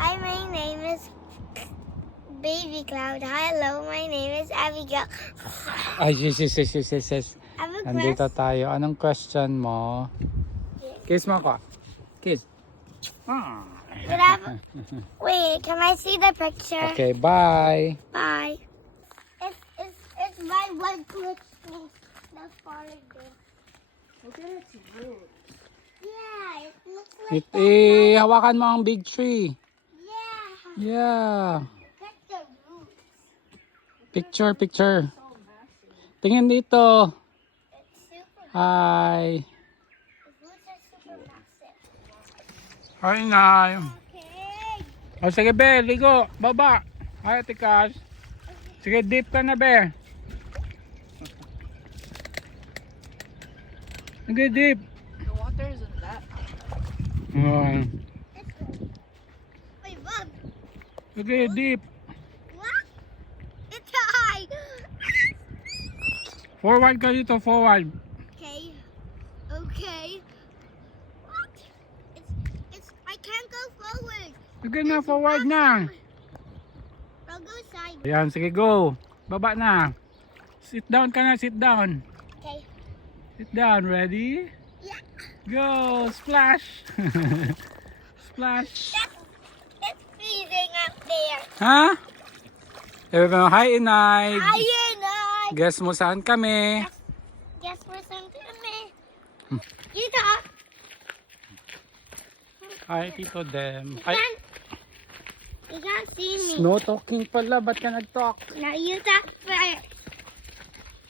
Hi, my name is Baby Cloud. Hello, my name is Abigail. Ay, yes. I have a Nandito question. tayo. Anong question mo? Kiss mo ako. Kiss. Ah. Wait, can I see the picture? Okay, bye. Bye. It's my one Christmas. That's far there. Look at its roots. Yeah, it looks like Hawakan mo ang big tree. yeah. Yeah. Cut the roots. Picture. Tingin dito. It's super. Hi. The roots are super massive. Hi, Nay. Okay. O, sige, Be. Ligo. Baba. Ay, tikas. Sige, deep ka na, Be. Sige, deep. The water isn't that high. Wait, Bob. Sige, deep. What? It's high. Forward ka dito, forward. Okay. Okay. What? I can't go forward. Sige na, forward na. I'll go side. Ayan, sige, go. Baba na. Sit down ka na, sit down. Okay. Sit down, ready? Yeah. Go, splash. Splash. It's freezing up there. Ha? Hi, Inay. Hi, Inay. Guess mo saan kami? Guess we're something to me. You talk. Hi, Tito Dem. You Hi. can't see me. No talking pala, ba't ka nag-talk? Now you talk first.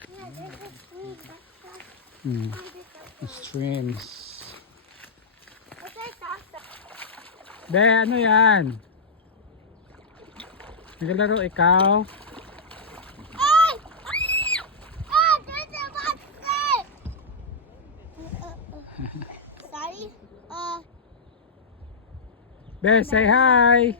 Yeah, there's a tree. Streams. What's that talk? Be, ano yan? Naglalaro ikaw? Hey! Ah, there's a monster! Sorry? Be, say hi!